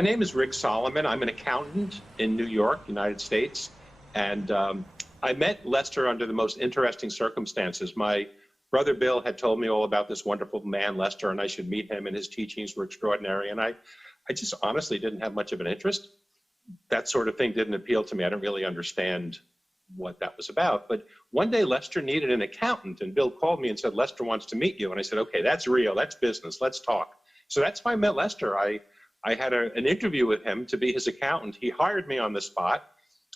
My name is Rick Solomon. I'm an accountant in New York, United States. And I met Lester under the most interesting circumstances. My brother Bill had told me all about this wonderful man, Lester, and I should meet him, and his teachings were extraordinary. And I just honestly didn't have much of an interest. That sort of thing didn't appeal to me. I didn't really understand what that was about. But one day Lester needed an accountant, and Bill called me and said, Lester wants to meet you. And I said, okay, that's real, that's business, let's talk. So that's how I met Lester. I had an interview with him to be his accountant. He hired me on the spot,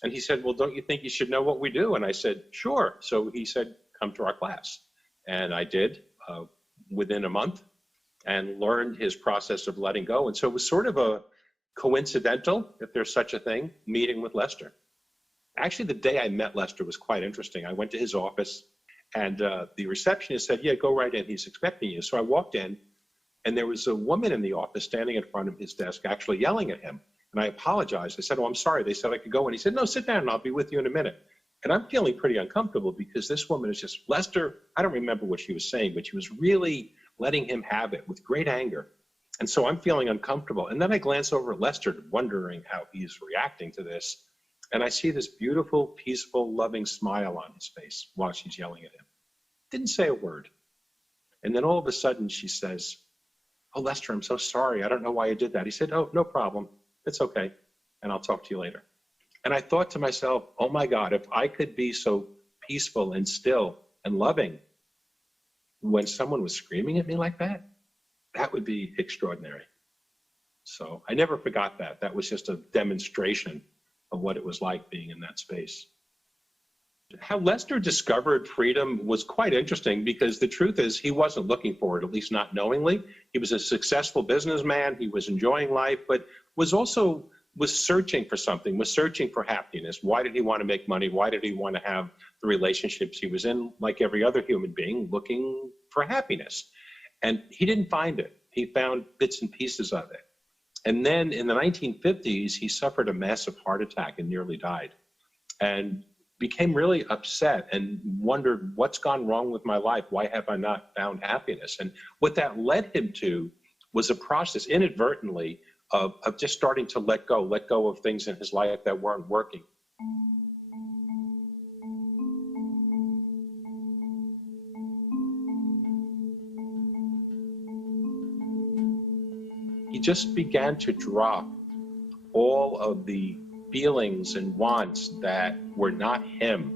and he said, well, don't you think you should know what we do? And I said, sure. So he said, come to our class. And I did within a month, and learned his process of letting go. And so it was sort of a coincidental, if there's such a thing, meeting with Lester. Actually, the day I met Lester was quite interesting. I went to his office, and the receptionist said, yeah, go right in, he's expecting you. So I walked in, and there was a woman in the office standing in front of his desk actually yelling at him. And I apologized. I said, oh, I'm sorry. They said I could go. And he said, no, sit down and I'll be with you in a minute. And I'm feeling pretty uncomfortable because this woman is just, Lester, I don't remember what she was saying, but she was really letting him have it with great anger. And so I'm feeling uncomfortable. And then I glance over at Lester, wondering how he's reacting to this. And I see this beautiful, peaceful, loving smile on his face while she's yelling at him. Didn't say a word. And then all of a sudden she says, oh, Lester, I'm so sorry. I don't know why you did that. He said, oh, no problem. It's okay. And I'll talk to you later. And I thought to myself, oh my God, if I could be so peaceful and still and loving when someone was screaming at me like that, that would be extraordinary. So I never forgot that. That was just a demonstration of what it was like being in that space. How Lester discovered freedom was quite interesting because the truth is he wasn't looking for it, at least not knowingly. He was a successful businessman. He was enjoying life, but was searching for something, was searching for happiness. Why did he want to make money? Why did he want to have the relationships he was in, like every other human being, looking for happiness? And he didn't find it. He found bits and pieces of it. And then in the 1950s, he suffered a massive heart attack and nearly died. And became really upset and wondered, what's gone wrong with my life? Why have I not found happiness? And what that led him to was a process inadvertently of just starting to let go of things in his life that weren't working. He just began to drop all of the feelings and wants that were not him,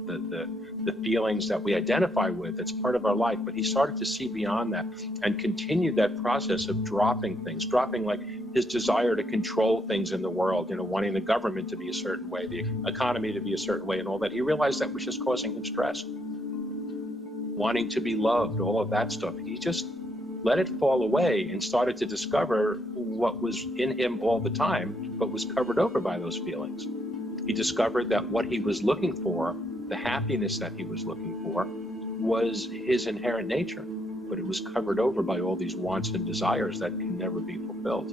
the feelings that we identify with. It's part of our life, but he started to see beyond that and continued that process of dropping things, dropping like his desire to control things in the world, wanting the government to be a certain way, the economy to be a certain way and all that. He realized that was just causing him stress. Wanting to be loved, all of that stuff. He just let it fall away and started to discover what was in him all the time, but was covered over by those feelings. He discovered that what he was looking for, the happiness that he was looking for, was his inherent nature, but it was covered over by all these wants and desires that can never be fulfilled.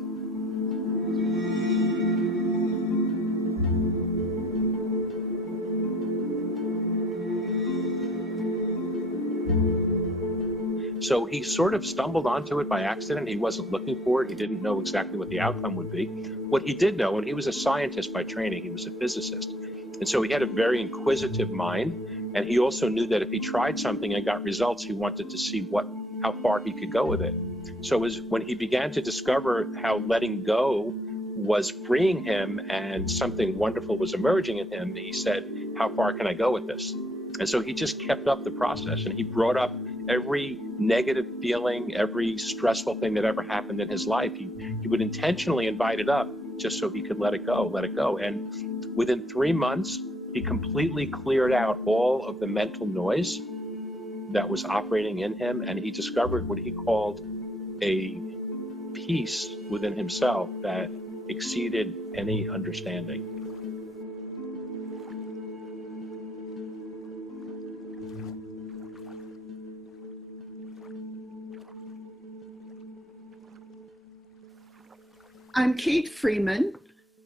So he sort of stumbled onto it by accident. He wasn't looking for it. He didn't know exactly what the outcome would be. What he did know, and he was a scientist by training, he was a physicist. And so he had a very inquisitive mind. And he also knew that if he tried something and got results, he wanted to see how far he could go with it. So when he began to discover how letting go was freeing him and something wonderful was emerging in him, he said, how far can I go with this? And so he just kept up the process, and he brought up every negative feeling, every stressful thing that ever happened in his life. He would intentionally invite it up just so he could let it go. And within 3 months, he completely cleared out all of the mental noise that was operating in him, and he discovered what he called a peace within himself that exceeded any understanding. I'm Kate Freeman,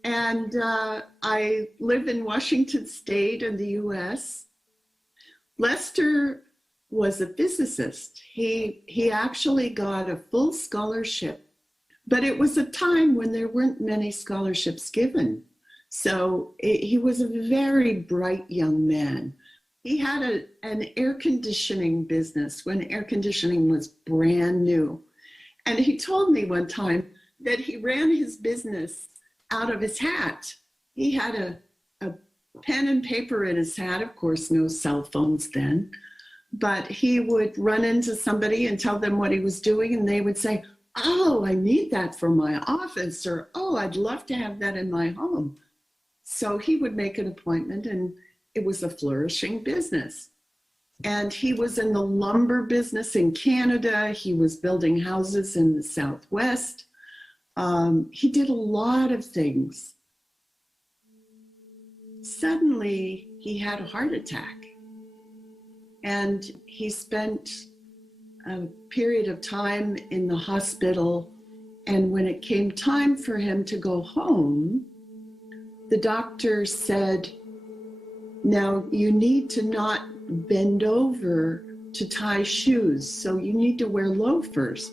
and I live in Washington State in the US. Lester was a physicist. He actually got a full scholarship, But it was a time when there weren't many scholarships given. So he was a very bright young man. He had an air conditioning business when air conditioning was brand new. And he told me one time that he ran his business out of his hat. He had a pen and paper in his hat, of course, no cell phones then. But he would run into somebody and tell them what he was doing, and they would say, "Oh, I need that for my office," or "Oh, I'd love to have that in my home." So he would make an appointment, and it was a flourishing business. And he was in the lumber business in Canada. He was building houses in the Southwest. He did a lot of things. Suddenly, he had a heart attack. And he spent a period of time in the hospital. And when it came time for him to go home, the doctor said, "Now you need to not bend over to tie shoes. So you need to wear loafers,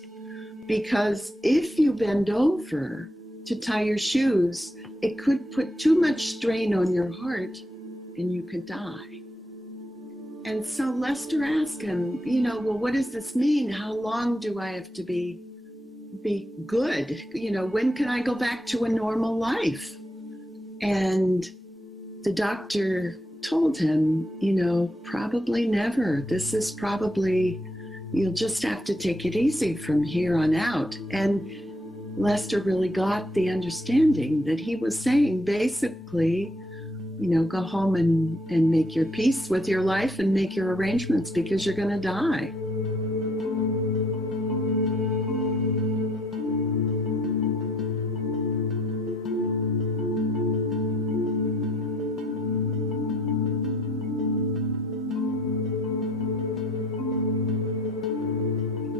because if you bend over to tie your shoes, it could put too much strain on your heart and you could die." And so Lester asked him, "Well, what does this mean? How long do I have to be good? When can I go back to a normal life?" And the doctor told him, "Probably never. This is probably, you'll just have to take it easy from here on out." And Lester really got the understanding that he was saying, basically, go home and make your peace with your life and make your arrangements, because you're going to die.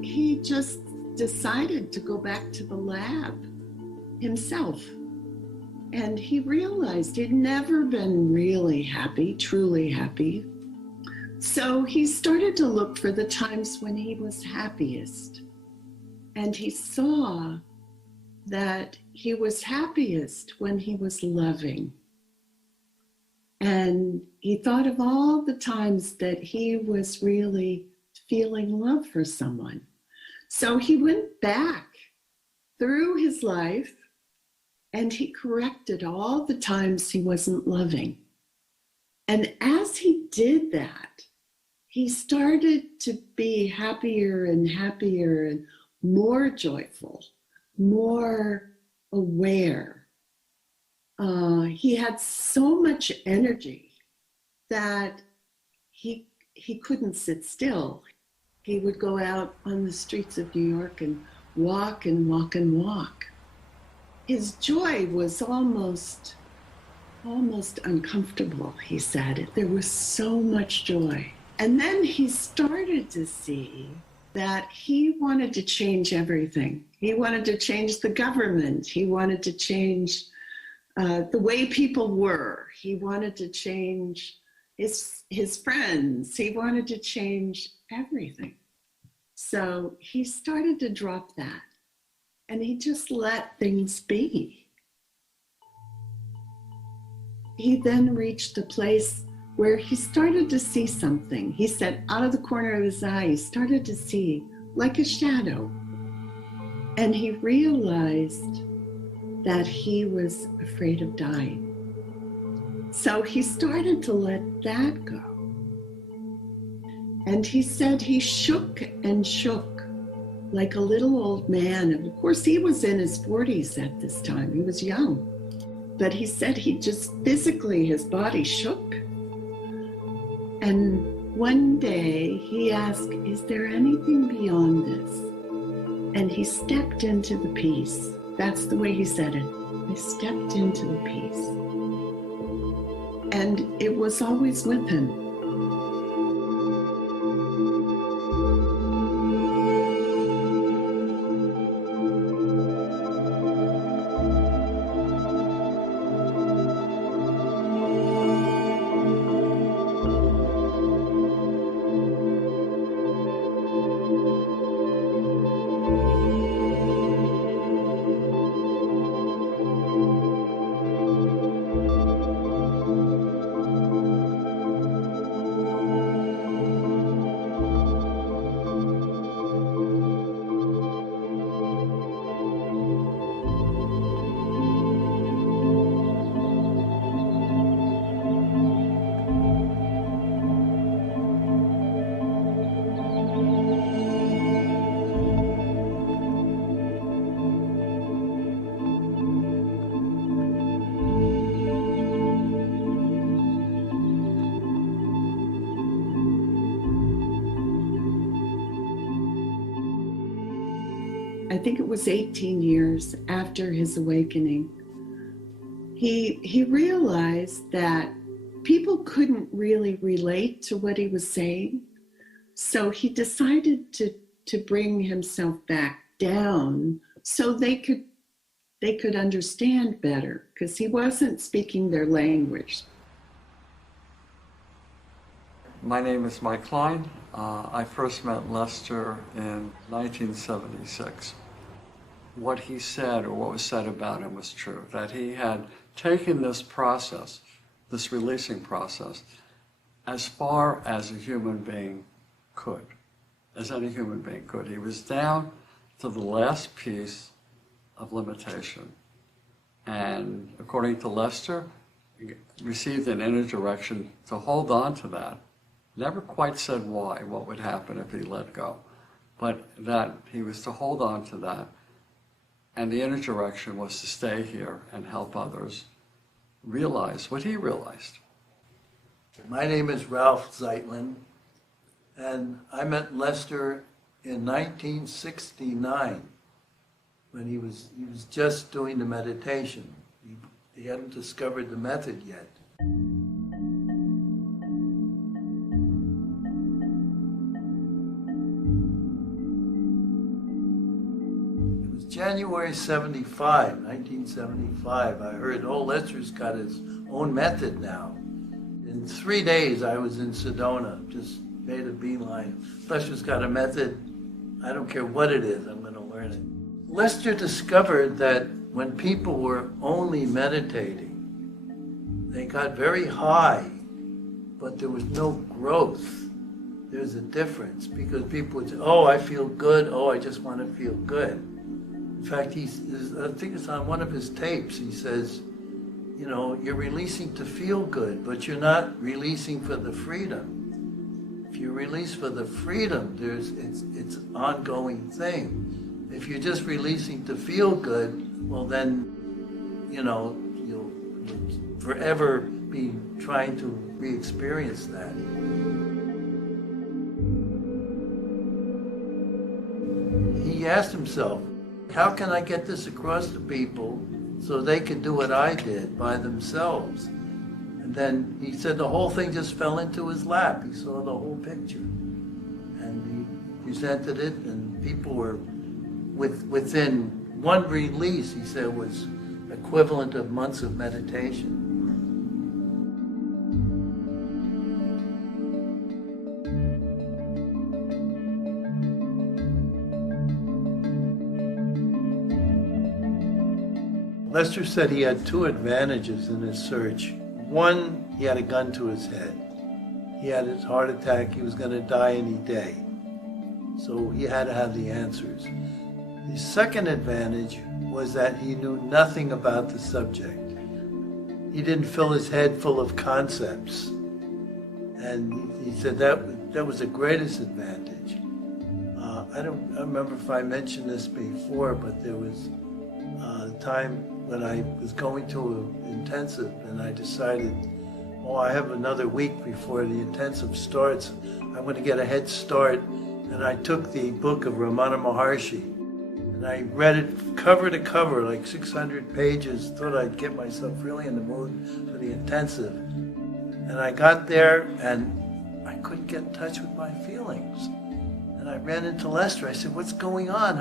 He just decided to go back to the lab himself. And he realized he'd never been really happy, truly happy. So he started to look for the times when he was happiest. And he saw that he was happiest when he was loving. And he thought of all the times that he was really feeling love for someone. So he went back through his life and he corrected all the times he wasn't loving. And as he did that, he started to be happier and happier and more joyful, more aware. He had so much energy that he couldn't sit still. He would go out on the streets of New York and walk and walk and walk. His joy was almost uncomfortable, he said. There was so much joy. And then he started to see that he wanted to change everything. He wanted to change the government. He wanted to change the way people were. He wanted to change his friends. He wanted to change everything. So he started to drop that. And he just let things be. He then reached a place where he started to see something. He said out of the corner of his eye, he started to see like a shadow. And he realized that he was afraid of dying. So he started to let that go. And he said he shook and shook like a little old man. And of course, he was in his 40s at this time. He was young. But he said he just physically, his body shook. And one day he asked, "Is there anything beyond this?" And he stepped into the peace. That's the way he said it. He stepped into the peace. And it was always with him. I think it was 18 years after his awakening, he realized that people couldn't really relate to what he was saying. So he decided to bring himself back down so they could understand better, because he wasn't speaking their language. My name is Mike Klein. I first met Lester in 1976. What he said, or what was said about him, was true, that he had taken this process, this releasing process, as far as a human being could, as any human being could. He was down to the last piece of limitation. And according to Lester, he received an inner direction to hold on to that. Never quite said why, what would happen if he let go, but that he was to hold on to that. And the inner direction was to stay here and help others realize what he realized. My name is Ralph Zeitlin, and I met Lester in 1969 when he was just doing the meditation. He hadn't discovered the method yet. January 1975, I heard, oh, Lester's got his own method now. In 3 days, I was in Sedona, just made a beeline. Lester's got a method. I don't care what it is, I'm going to learn it. Lester discovered that when people were only meditating, they got very high, but there was no growth. There's a difference, because people would say, oh, I feel good, oh, I just want to feel good. In fact, I think it's on one of his tapes, he says, you know, you're releasing to feel good, but you're not releasing for the freedom. If you release for the freedom, it's an ongoing thing. If you're just releasing to feel good, well then, you know, you'll forever be trying to re-experience that. He asked himself, how can I get this across to people so they can do what I did by themselves? And then he said the whole thing just fell into his lap. He saw the whole picture. And he presented it, and people were within one release, he said, was equivalent of months of meditation. Lester said he had two advantages in his search. One, he had a gun to his head. He had his heart attack. He was going to die any day. So he had to have the answers. The second advantage was that he knew nothing about the subject. He didn't fill his head full of concepts. And he said that was the greatest advantage. I don't remember if I mentioned this before, but there was a time when I was going to an intensive, and I decided, oh, I have another week before the intensive starts. I'm going to get a head start. And I took the book of Ramana Maharshi, and I read it cover to cover, like 600 pages, thought I'd get myself really in the mood for the intensive. And I got there, and I couldn't get in touch with my feelings. And I ran into Lester. I said, what's going on?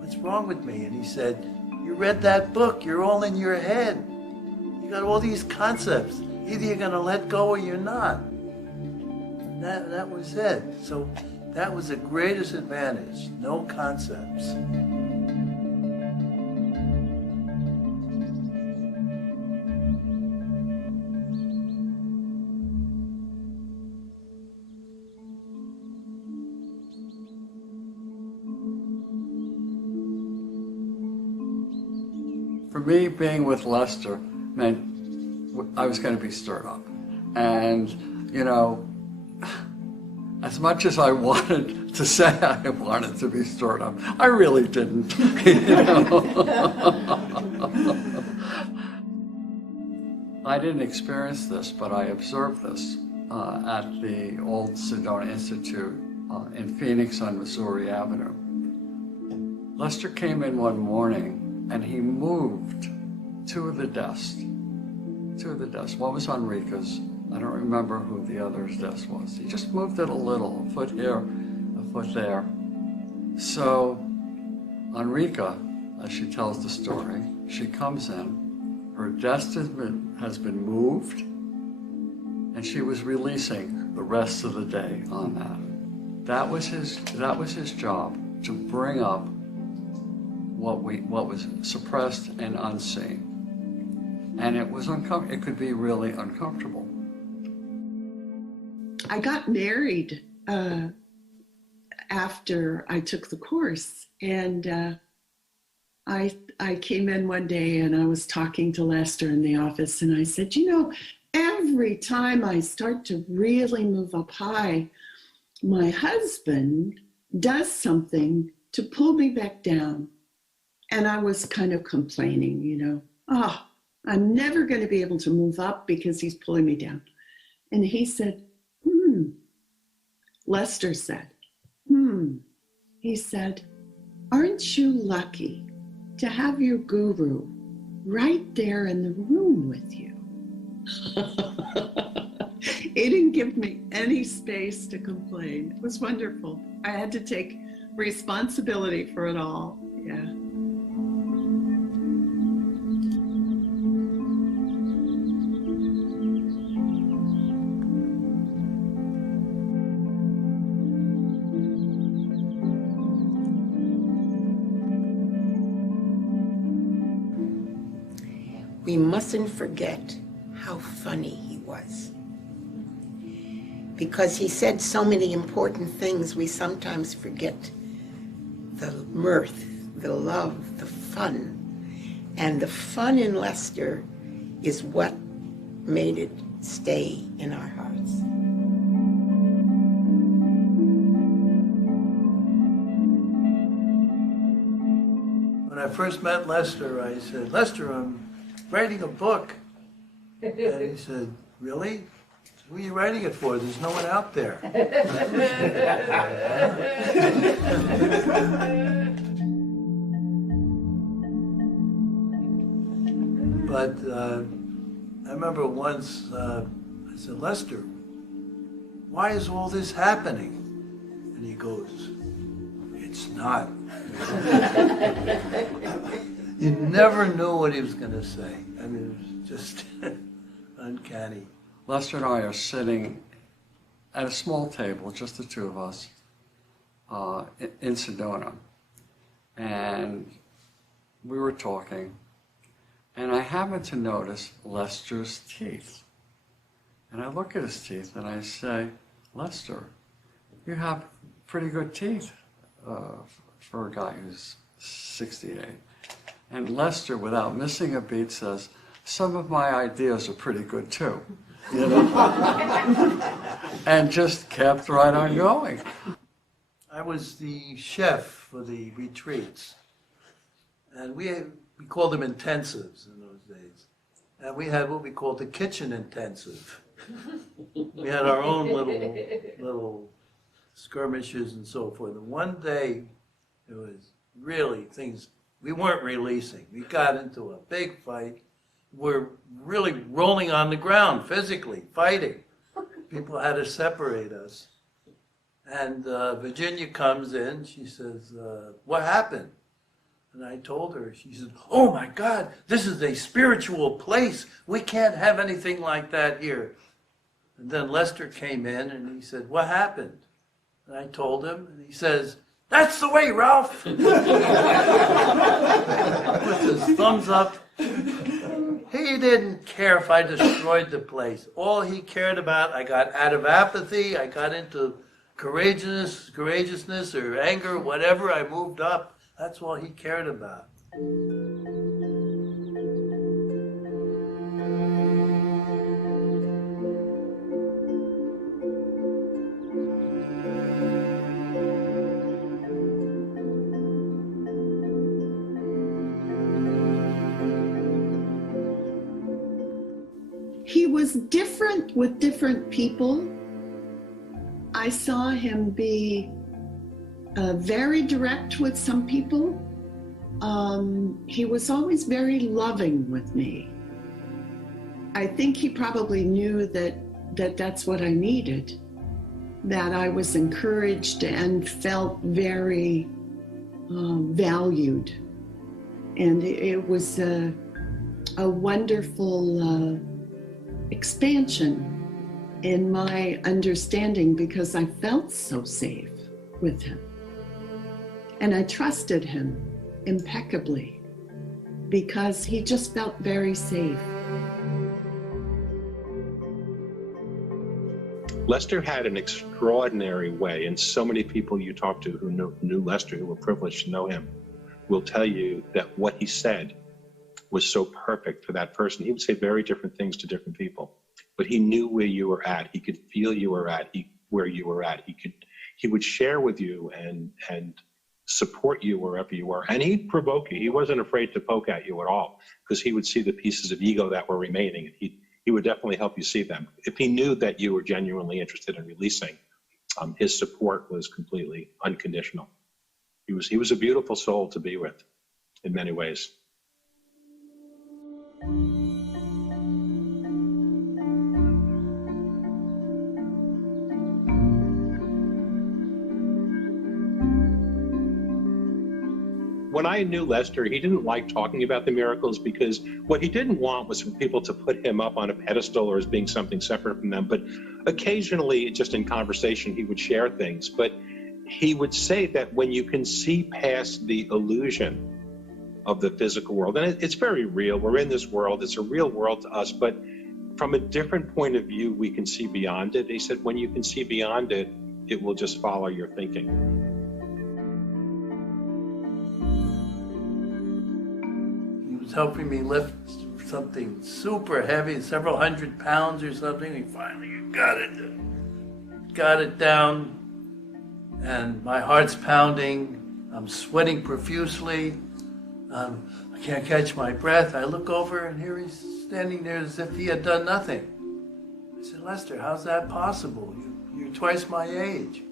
What's wrong with me? And he said, you read that book, you're all in your head. You got all these concepts. Either you're going to let go or you're not. And that was it. So that was the greatest advantage, no concepts. For me, being with Lester meant I was going to be stirred up. And, you know, as much as I wanted to say I wanted to be stirred up, I really didn't. You know? I didn't experience this, but I observed this at the old Sedona Institute in Phoenix on Missouri Avenue. Lester came in one morning and he moved two of the desks. One was Enrica's. I don't remember who the other's desk was. He just moved it a little, a foot here, a foot there. So Enrica, as she tells the story, she comes in, her desk has been moved, and she was releasing the rest of the day on that. That was his job, to bring up what was suppressed and unseen. And it was it could be really uncomfortable. I got married after I took the course, and I came in one day and I was talking to Lester in the office, and I said, you know, every time I start to really move up high, my husband does something to pull me back down. And I was kind of complaining, you know, oh, I'm never going to be able to move up because he's pulling me down. And he said, Lester said, he said, aren't you lucky to have your guru right there in the room with you? He didn't give me any space to complain. It was wonderful. I had to take responsibility for it all. Yeah. We mustn't forget how funny he was. Because he said so many important things, we sometimes forget the mirth, the love, the fun. And the fun in Lester is what made it stay in our hearts. When I first met Lester, I said, Lester, I'm writing a book. And he said, really? Who are you writing it for? There's no one out there. But I remember once I said, Lester, why is all this happening? And he goes, it's not. You never knew what he was going to say. I mean, it was just uncanny. Lester and I are sitting at a small table, just the two of us, in Sedona. And we were talking, and I happened to notice Lester's teeth. And I look at his teeth and I say, Lester, you have pretty good teeth for a guy who's 68. And Lester, without missing a beat, says, some of my ideas are pretty good too. You know? And just kept right on going. I was the chef for the retreats. And we called them intensives in those days. And we had what we called the kitchen intensive. We had our own little skirmishes and so forth. And one day, it was really things we weren't releasing. We got into a big fight. We're really rolling on the ground, physically, fighting. People had to separate us. And Virginia comes in, she says, what happened? And I told her, she said, oh my God, this is a spiritual place. We can't have anything like that here. And then Lester came in and he said, what happened? And I told him, and he says, that's the way, Ralph. Puts his thumbs up. He didn't care if I destroyed the place. All he cared about, I got out of apathy, I got into courageousness or anger, whatever, I moved up. That's all he cared about. He was different with different people. I saw him be very direct with some people he was always very loving with me. I think he probably knew that that's what I needed, that I was encouraged and felt very valued. And it was a wonderful expansion in my understanding, because I felt so safe with him. And I trusted him impeccably because he just felt very safe. Lester had an extraordinary way, and so many people you talk to who knew Lester, who were privileged to know him, will tell you that what he said was so perfect for that person. He would say very different things to different people, but he knew where you were at. He could feel you were at where you were at. He would share with you and support you wherever you were. And he'd provoke you. He wasn't afraid to poke at you at all, because he would see the pieces of ego that were remaining. And he would definitely help you see them. If he knew that you were genuinely interested in releasing, his support was completely unconditional. He was a beautiful soul to be with in many ways. When I knew Lester, he didn't like talking about the miracles, because what he didn't want was for people to put him up on a pedestal or as being something separate from them. But occasionally, just in conversation, he would share things. But he would say that when you can see past the illusion of the physical world, and it's very real, we're in this world, it's a real world to us, but from a different point of view, we can see beyond it. He said, when you can see beyond it, it will just follow your thinking. Helping me lift something super heavy, several hundred pounds or something. He finally got it down, and my heart's pounding. I'm sweating profusely. I can't catch my breath. I look over, and here he's standing there as if he had done nothing. I said, Lester, how's that possible? You're twice my age.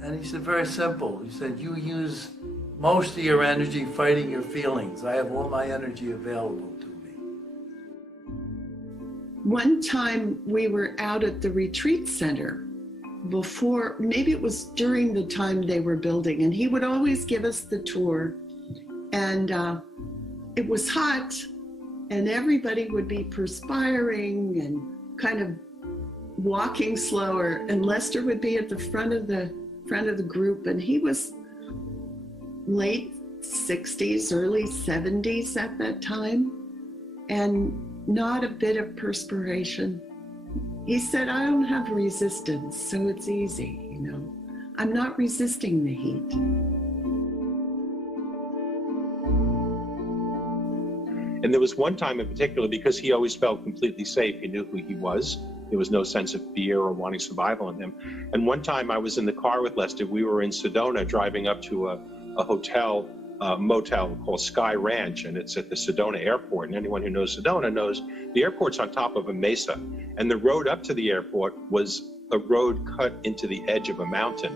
And he said, very simple. He said, you use most of your energy fighting your feelings. I have all my energy available to me. One time we were out at the retreat center before, maybe it was during the time they were building, and he would always give us the tour. And it was hot, and everybody would be perspiring and kind of walking slower. And Lester would be at the front of the group, and he was late 60s, early 70s at that time, and not a bit of perspiration. He said, I don't have resistance, so it's easy, you know. I'm not resisting the heat. And there was one time in particular, because he always felt completely safe, he knew who he was. There was no sense of fear or wanting survival in him. And one time I was in the car with Lester. We were in Sedona driving up to a hotel, motel called Sky Ranch, and it's at the Sedona airport. And anyone who knows Sedona knows the airport's on top of a mesa. And the road up to the airport was a road cut into the edge of a mountain.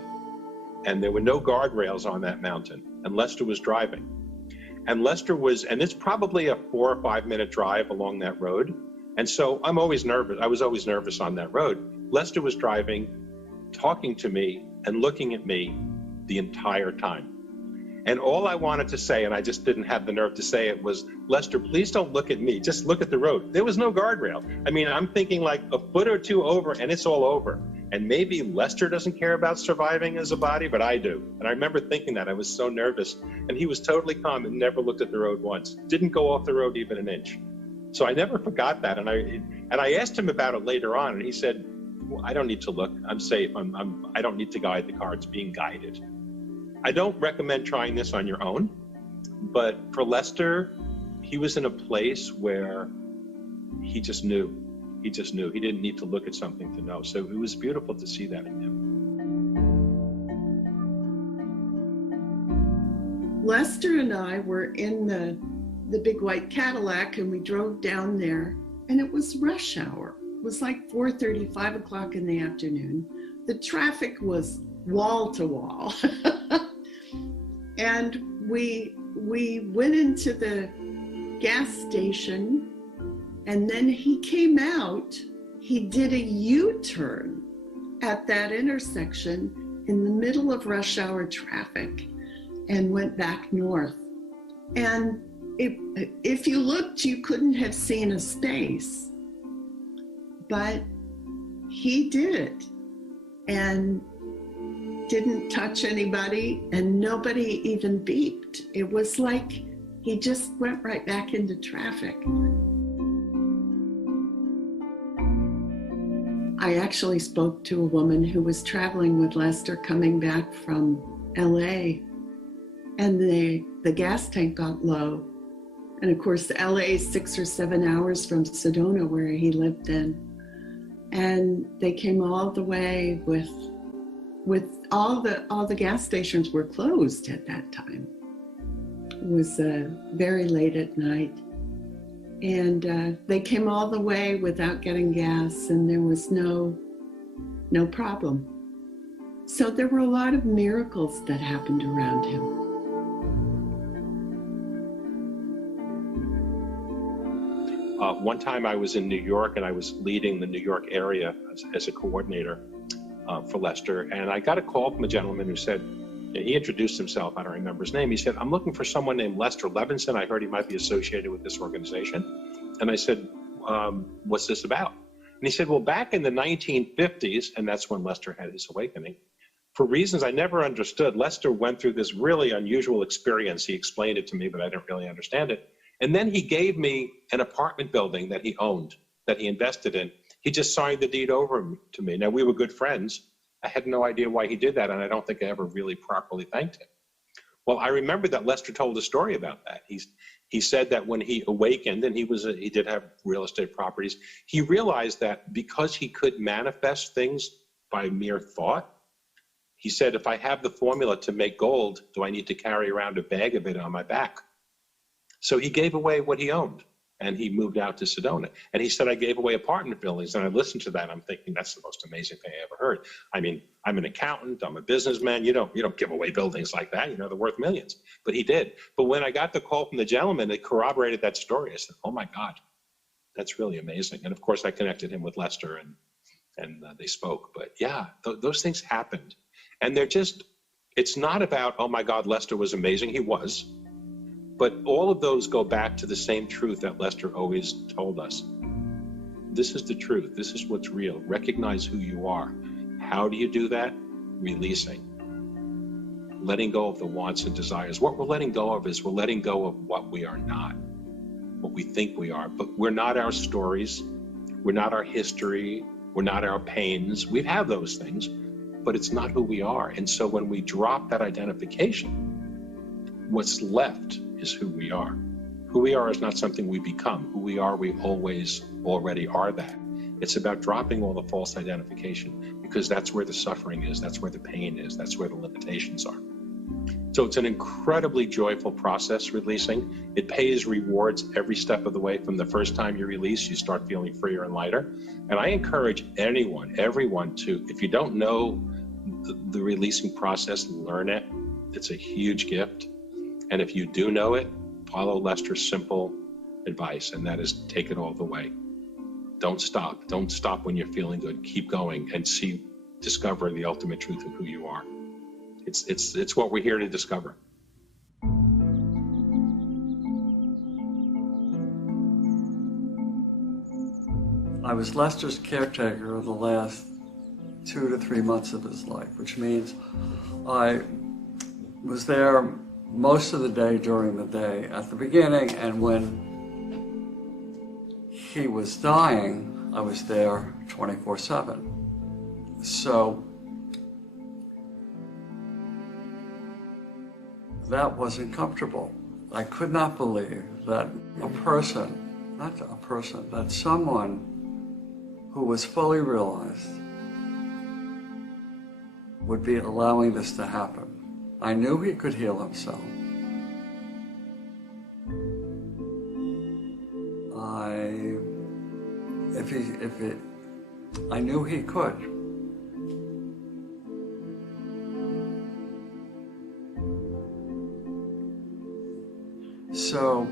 And there were no guardrails on that mountain. And Lester was driving. And it's probably a 4 or 5 minute drive along that road. And so I'm always nervous. I was always nervous on that road. Lester was driving, talking to me and looking at me the entire time. And all I wanted to say, and I just didn't have the nerve to say it, was, Lester, please don't look at me. Just look at the road. There was no guardrail. I mean, I'm thinking like a foot or two over and it's all over. And maybe Lester doesn't care about surviving as a body, but I do. And I remember thinking that. I was so nervous. And he was totally calm and never looked at the road once. Didn't go off the road even an inch. So I never forgot that. And I asked him about it later on, and he said, well, I don't need to look. I'm safe. I don't need to guide the car. It's being guided. I don't recommend trying this on your own, but for Lester, he was in a place where he just knew. He just knew. He didn't need to look at something to know. So it was beautiful to see that in him. Lester and I were in the big white Cadillac, and we drove down there, and it was rush hour. It was like 4:30, 5 o'clock in the afternoon. The traffic was wall to wall. And we we went into the gas station, and then he came out. He did a U-turn at that intersection in the middle of rush hour traffic and went back north. And if you looked, you couldn't have seen a space, but he did it and didn't touch anybody, and nobody even beeped. It was like he just went right back into traffic. I actually spoke to a woman who was traveling with Lester coming back from LA, and the gas tank got low. And of course, LA is 6 or 7 hours from Sedona, where he lived in. And they came all the way with all the gas stations were closed at that time. It was very late at night. And they came all the way without getting gas, and there was no problem. So there were a lot of miracles that happened around him. One time I was in New York, and I was leading the New York area as a coordinator for Lester, and I got a call from a gentleman who said, he introduced himself, I don't remember his name. He said, "I'm looking for someone named Lester Levinson. I heard he might be associated with this organization." And I said, "What's this about?" And he said, "Well, back in the 1950s," and that's when Lester had his awakening, "for reasons I never understood, Lester went through this really unusual experience. He explained it to me, but I didn't really understand it. And then he gave me an apartment building that he owned, that he invested in. He just signed the deed over to me. Now, we were good friends. I had no idea why he did that, and I don't think I ever really properly thanked him." Well, I remember that Lester told a story about that. He said that when he awakened, and he did have real estate properties, he realized that because he could manifest things by mere thought, he said, "If I have the formula to make gold, do I need to carry around a bag of it on my back?" So he gave away what he owned, and he moved out to Sedona. And he said, "I gave away apartment buildings." And I listened to that, and I'm thinking, that's the most amazing thing I ever heard. I mean, I'm an accountant, I'm a businessman. You don't give away buildings like that. They're worth millions. But he did. But when I got the call from the gentleman that corroborated that story, I said, "Oh my God, that's really amazing." And of course, I connected him with Lester, and they spoke. But yeah, those things happened. And it's not about, "Oh my God, Lester was amazing." He was. But all of those go back to the same truth that Lester always told us. This is the truth. This is what's real. Recognize who you are. How do you do that? Releasing. Letting go of the wants and desires. What we're letting go of is we're letting go of what we are not, what we think we are. But we're not our stories. We're not our history. We're not our pains. We have those things, but it's not who we are. And so when we drop that identification, what's left is who we are. Who we are is not something we become. Who we are, we always already are that. It's about dropping all the false identification, because that's where the suffering is, that's where the pain is, that's where the limitations are. So it's an incredibly joyful process, releasing. It pays rewards every step of the way. From the first time you release, you start feeling freer and lighter. And I encourage everyone to, if you don't know the releasing process, learn it. It's a huge gift. And if you do know it, follow Lester's simple advice, and that is take it all the way. Don't stop. Don't stop when you're feeling good. Keep going and discover the ultimate truth of who you are. It's what we're here to discover. I was Lester's caretaker the last 2 to 3 months of his life, which means I was there most of the day during the day at the beginning, and when he was dying, I was there 24/7. So that wasn't comfortable. I could not believe that that someone who was fully realized would be allowing this to happen. I knew he could heal himself. I knew he could. so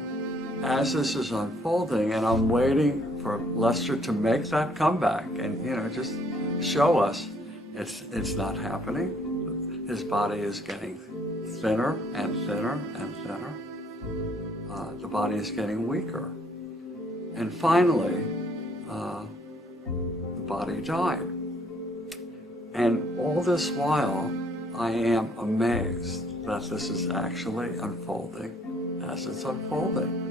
as this is unfolding, and I'm waiting for Lester to make that comeback and, you know, just show us it's not happening. His body is getting thinner and thinner and thinner. The body is getting weaker. And finally, the body died. And all this while, I am amazed that this is actually unfolding as it's unfolding.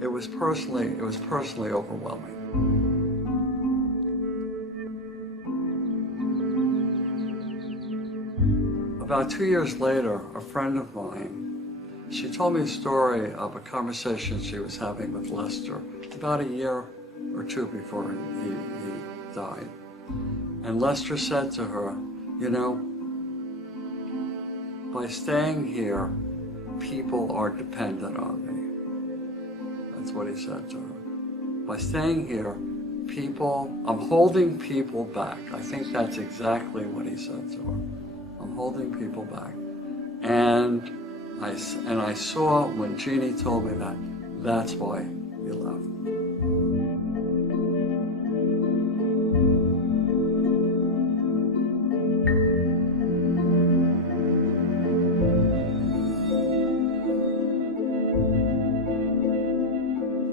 It was personally overwhelming. About 2 years later, a friend of mine, she told me a story of a conversation she was having with Lester about a year or two before he died. And Lester said to her, you know, by staying here, people are dependent on me. That's what he said to her. By staying here, I'm holding people back. I think that's exactly what he said to her. I'm holding people back. And I saw when Jeannie told me that, that's why he left.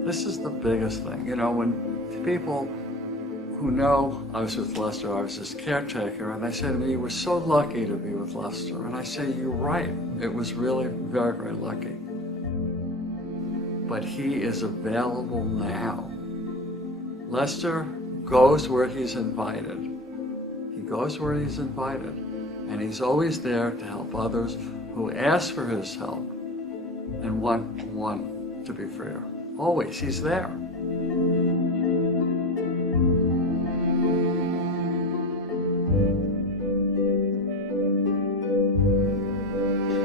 This is the biggest thing. You know, when people who know I was with Lester, I was his caretaker, and they say to me, you were so lucky to be with Lester. And I say, you're right. It was really very, very lucky. But he is available now. Lester goes where he's invited. He goes where he's invited. And he's always there to help others who ask for his help and want to be freer. Always, he's there.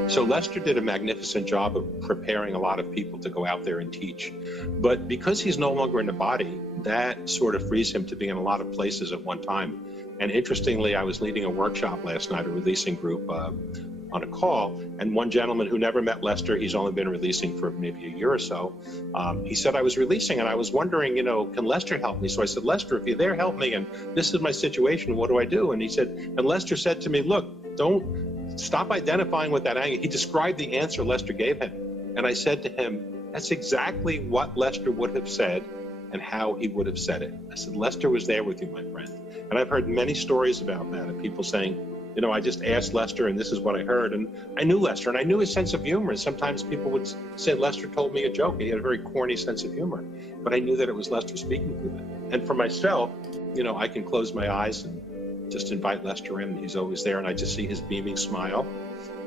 So Lester did a magnificent job of preparing a lot of people to go out there and teach. But because he's no longer in the body, that sort of frees him to be in a lot of places at one time. And interestingly, I was leading a workshop last night, a releasing group on a call, and one gentleman who never met Lester, he's only been releasing for maybe a year or so, he said, I was releasing and I was wondering, you know, can Lester help me? So I said, Lester, if you're there, help me, and this is my situation, what do I do? And he said, and Lester said to me, look, don't stop identifying with that anger. He described the answer Lester gave him. And I said to him, that's exactly what Lester would have said and how he would have said it. I said, Lester was there with you, my friend. And I've heard many stories about that of people saying, you know, I just asked Lester and this is what I heard. And I knew Lester and I knew his sense of humor. And sometimes people would say, Lester told me a joke. He had a very corny sense of humor. But I knew that it was Lester speaking to them. And for myself, you know, I can close my eyes and just invite Lester in. He's always there. And I just see his beaming smile.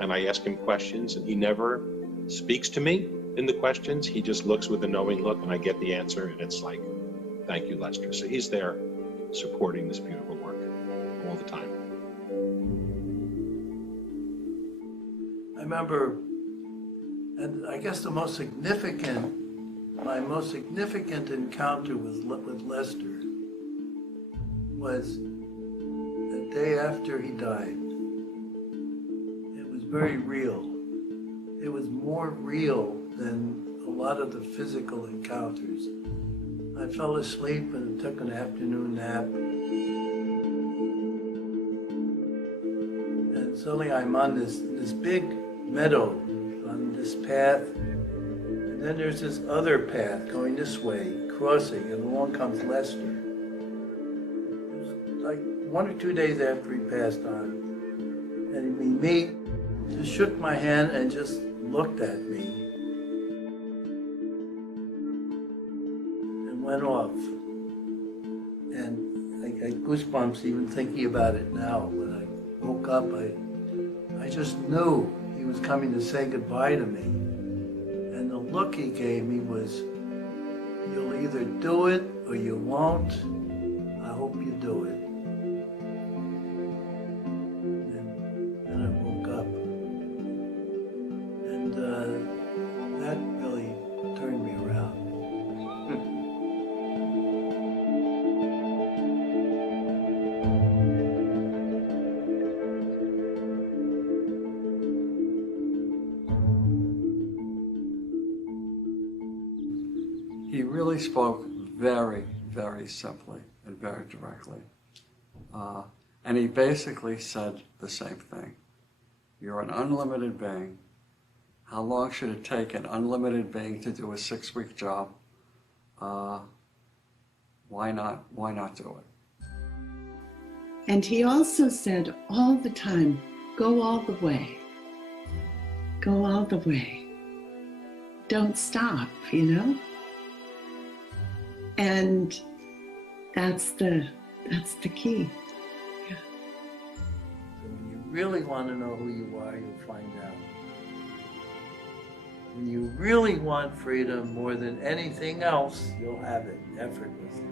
And I ask him questions and he never speaks to me in the questions. He just looks with a knowing look and I get the answer. And it's like, thank you, Lester. So he's there supporting this beautiful work all the time. I remember, and I guess my most significant encounter with Lester was the day after he died. It was very real. It was more real than a lot of the physical encounters. I fell asleep and took an afternoon nap. And suddenly I'm on this big meadow on this path. And then there's this other path going this way, crossing, and along comes Lester. It was like 1 or 2 days after he passed on. And we meet, just shook my hand and just looked at me. And went off. And I got goosebumps even thinking about it now. When I woke up, I just knew he was coming to say goodbye to me. And the look he gave me was, you'll either do it or you won't. I hope you do it. And then I woke up. And that really turned me around. really spoke very, very simply and very directly. And he basically said the same thing. You're an unlimited being. How long should it take an unlimited being to do a 6-week job? Why not do it? And he also said all the time, go all the way. Go all the way. Don't stop, you know? And that's the key. Yeah. So when you really want to know who you are, you'll find out. When you really want freedom more than anything else, you'll have it effortlessly.